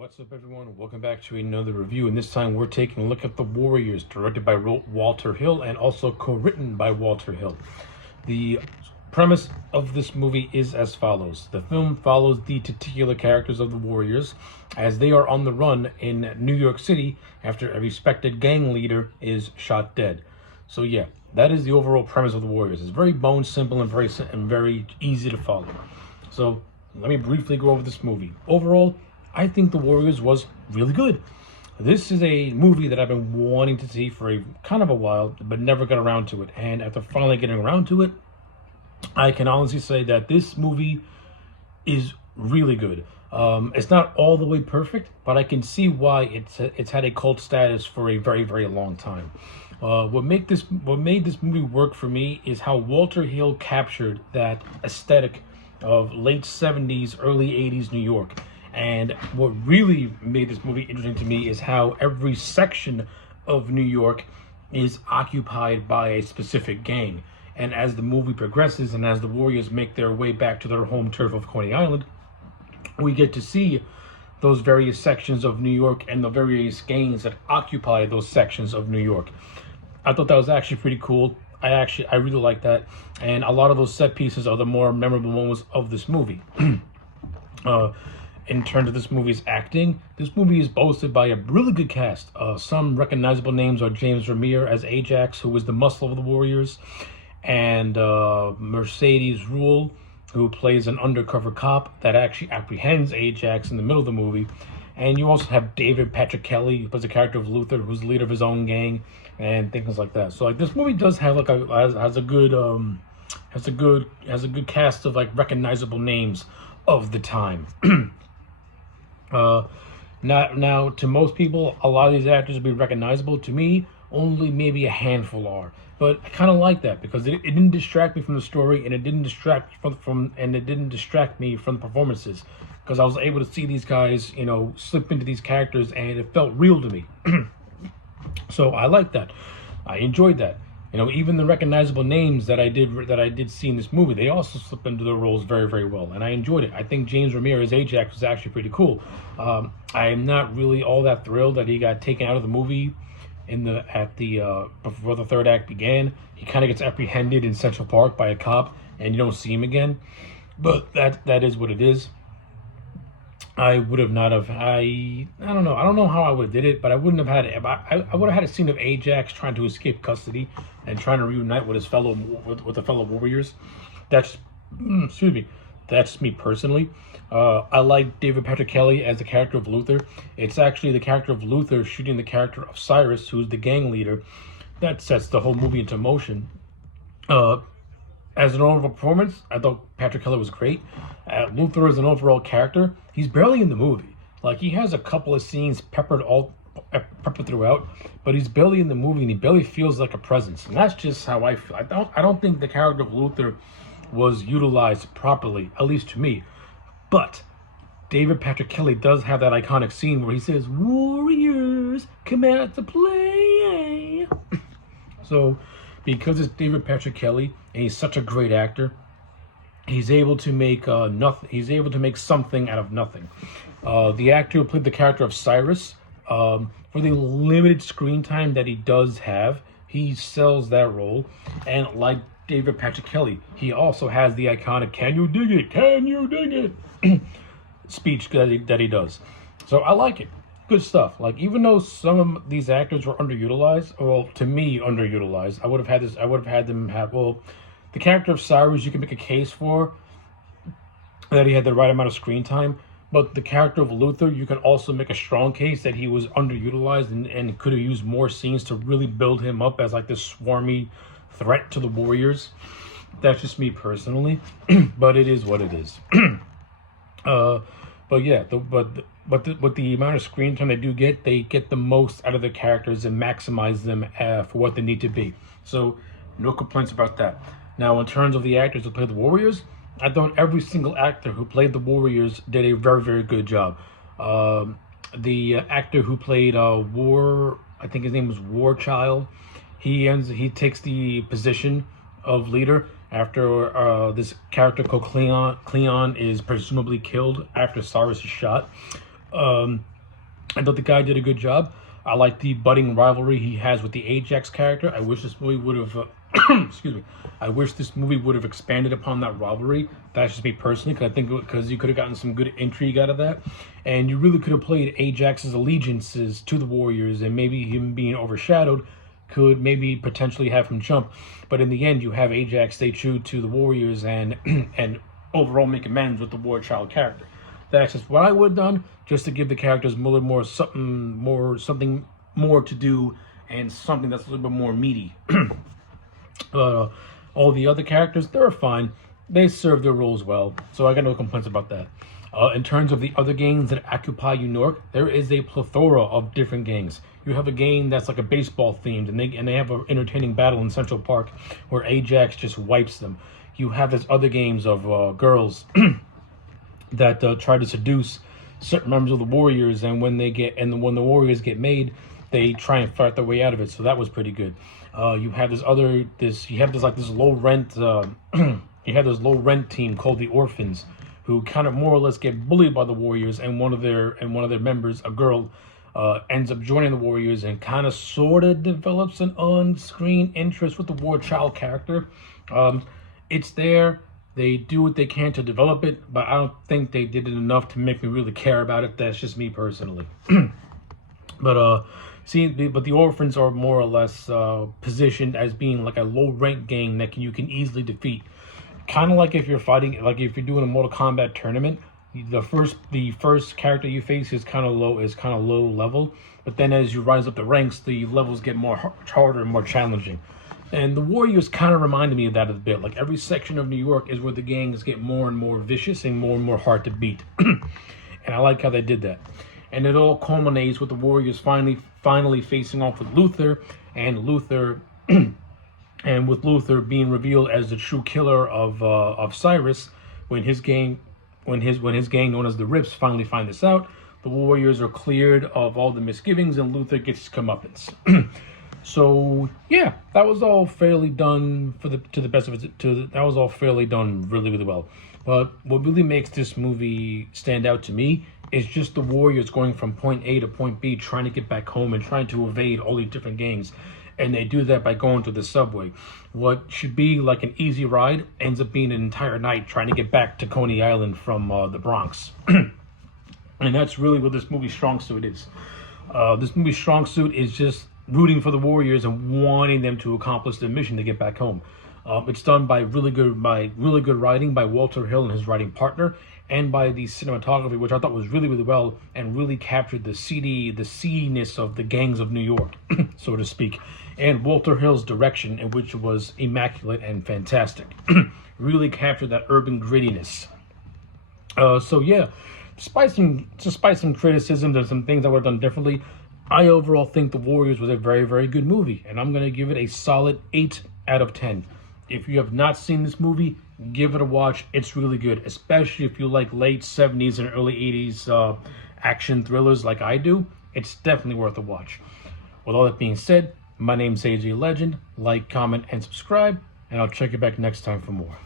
What's up, everyone? Welcome back to another review, and this time we're taking a look at The Warriors, directed by Walter Hill and also co-written by Walter Hill. The premise of this movie is as follows. The film follows the titular characters of the Warriors as they are on the run in New York City after a respected gang leader is shot dead. So yeah, that is the overall premise of The Warriors. It's very bone simple and very easy to follow. So let me briefly go over this movie. Overall, I think The Warriors was really good. This is a movie that I've been wanting to see for a kind of a while, but never got around to it. And after finally getting around to it, I can honestly say that this movie is really good. It's not all the way perfect, but I can see why it's had a cult status for a very long time. What made this movie work for me is how Walter Hill captured that aesthetic of late 70s, early 80s New York. And what really made this movie interesting to me is how every section of New York is occupied by a specific gang. And as the movie progresses and as the Warriors make their way back to their home turf of Coney Island, we get to see those various sections of New York and the various gangs that occupy those sections of New York. I thought that was actually pretty cool. I really like that. And a lot of those set pieces are the more memorable moments of this movie. In terms of this movie's acting, this movie is boasted by a really good cast. Some recognizable names are James Remire as Ajax, who was the muscle of the Warriors, and Mercedes Ruehl, who plays an undercover cop that actually apprehends Ajax in the middle of the movie. And you also have David Patrick Kelly, who plays the character of Luther, who's the leader of his own gang, and things like that. So this movie does have has a good cast of recognizable names of the time. Now, to most people, a lot of these actors will be recognizable. To me, only maybe a handful are. But I kind of like that because it didn't distract me from the story, and it didn't distract me from the performances, because I was able to see these guys, slip into these characters, and it felt real to me. So I like that. I enjoyed that. Even the recognizable names that I did see in this movie, they also slip into their roles very well, and I enjoyed it. I think James Remire as Ajax was actually pretty cool. I am not really all that thrilled that he got taken out of the movie before the third act began. He kind of gets apprehended in Central Park by a cop, and you don't see him again. But that is what it is. I would have not have. I don't know. I don't know how I would have did it, but I wouldn't have had it. I would have had a scene of Ajax trying to escape custody and trying to reunite with the fellow Warriors. That's That's me personally. I like David Patrick Kelly as the character of Luther. It's actually the character of Luther shooting the character of Cyrus, who's the gang leader, that sets the whole movie into motion. As an overall performance, I thought Patrick Kelly was great. Luther as an overall character, he's barely in the movie. He has a couple of scenes peppered throughout, but he's barely in the movie, and he barely feels like a presence. And that's just how I feel. I don't think the character of Luther was utilized properly, at least to me. But David Patrick Kelly does have that iconic scene where he says, "Warriors, come out to play." So, because it's David Patrick Kelly and he's such a great actor, he's able to make nothing. He's able to make something out of nothing. The actor who played the character of Cyrus, for the limited screen time that he does have, he sells that role. And like David Patrick Kelly, he also has the iconic "Can you dig it? Can you dig it?" speech that he does. So I like it. Good stuff. Even though some of these actors were underutilized, well, to me, underutilized, I would have had them have, the character of Cyrus, you can make a case for that he had the right amount of screen time, but the character of Luther, you can also make a strong case that he was underutilized and could have used more scenes to really build him up as this swarmy threat to the Warriors. That's just me personally, but it is what it is. But yeah, with the amount of screen time they get the most out of their characters and maximize them for what they need to be. So no complaints about that. Now, in terms of the actors who played the Warriors, I thought every single actor who played the Warriors did a very good job. The actor who played I think his name was Warchild, he takes the position of leader after this character called Cleon is presumably killed after Cyrus is shot. I thought the guy did a good job. I like the budding rivalry he has with the Ajax character. I wish this movie would have, excuse me, I wish this movie would have expanded upon that rivalry. That's just me personally, because I think because you could have gotten some good intrigue out of that, and you really could have played Ajax's allegiances to the Warriors, and maybe him being overshadowed could maybe potentially have him jump. But in the end, you have Ajax stay true to the Warriors and and overall make amends with the War Child character. That's just what I would have done, just to give the characters something more to do, and something that's a little bit more meaty. All the other characters, they're fine. They serve their roles well, so I got no complaints about that. In terms of the other gangs that occupy New York, there is a plethora of different gangs. You have a gang that's like a baseball themed, and they have an entertaining battle in Central Park where Ajax just wipes them. You have this other games of girls that try to seduce certain members of the Warriors, and when when the Warriors get made, they try and fight their way out of it. So that was pretty good. You have this low rent you have this low rent team called the Orphans, who kind of more or less get bullied by the Warriors, and one of their members, a girl, ends up joining the Warriors and kind of sort of develops an on-screen interest with the War Child character. It's there. They do what they can to develop it, but I don't think they did it enough to make me really care about it. That's just me personally. But the Orphans are more or less positioned as being like a low-rank gang that you can easily defeat. Kind of like if you're fighting, like if you're doing a Mortal Kombat tournament, the first character you face is kind of low level, but then as you rise up the ranks, the levels get harder and more challenging. And the Warriors kind of reminded me of that a bit. Like every section of New York is where the gangs get more and more vicious and more hard to beat. And I like how they did that. And it all culminates with the Warriors finally facing off with Luther, and with Luther being revealed as the true killer of Cyrus when his gang known as the Rips finally find this out. The Warriors are cleared of all the misgivings, and Luther gets his comeuppance. So yeah, that was all fairly done that was all fairly done really well. But what really makes this movie stand out to me is just the Warriors going from point A to point B, trying to get back home and trying to evade all these different gangs. And they do that by going to the subway. What should be like an easy ride ends up being an entire night trying to get back to Coney Island from the Bronx. And that's really what this movie's strong suit is. This movie's strong suit is just rooting for the Warriors and wanting them to accomplish their mission to get back home. It's done by really good writing by Walter Hill and his writing partner, and by the cinematography, which I thought was really well, and really captured the seediness of the gangs of New York, so to speak, and Walter Hill's direction, in which was immaculate and fantastic. Really captured that urban grittiness. So yeah, despite some criticisms and some things I would have done differently, I overall think The Warriors was a very good movie, and I'm going to give it a solid 8 out of 10. If you have not seen this movie, give it a watch. It's really good, especially if you like late 70s and early 80s action thrillers like I do. It's definitely worth a watch. With all that being said, my name's AJ Legend. Like, comment, and subscribe, and I'll check you back next time for more.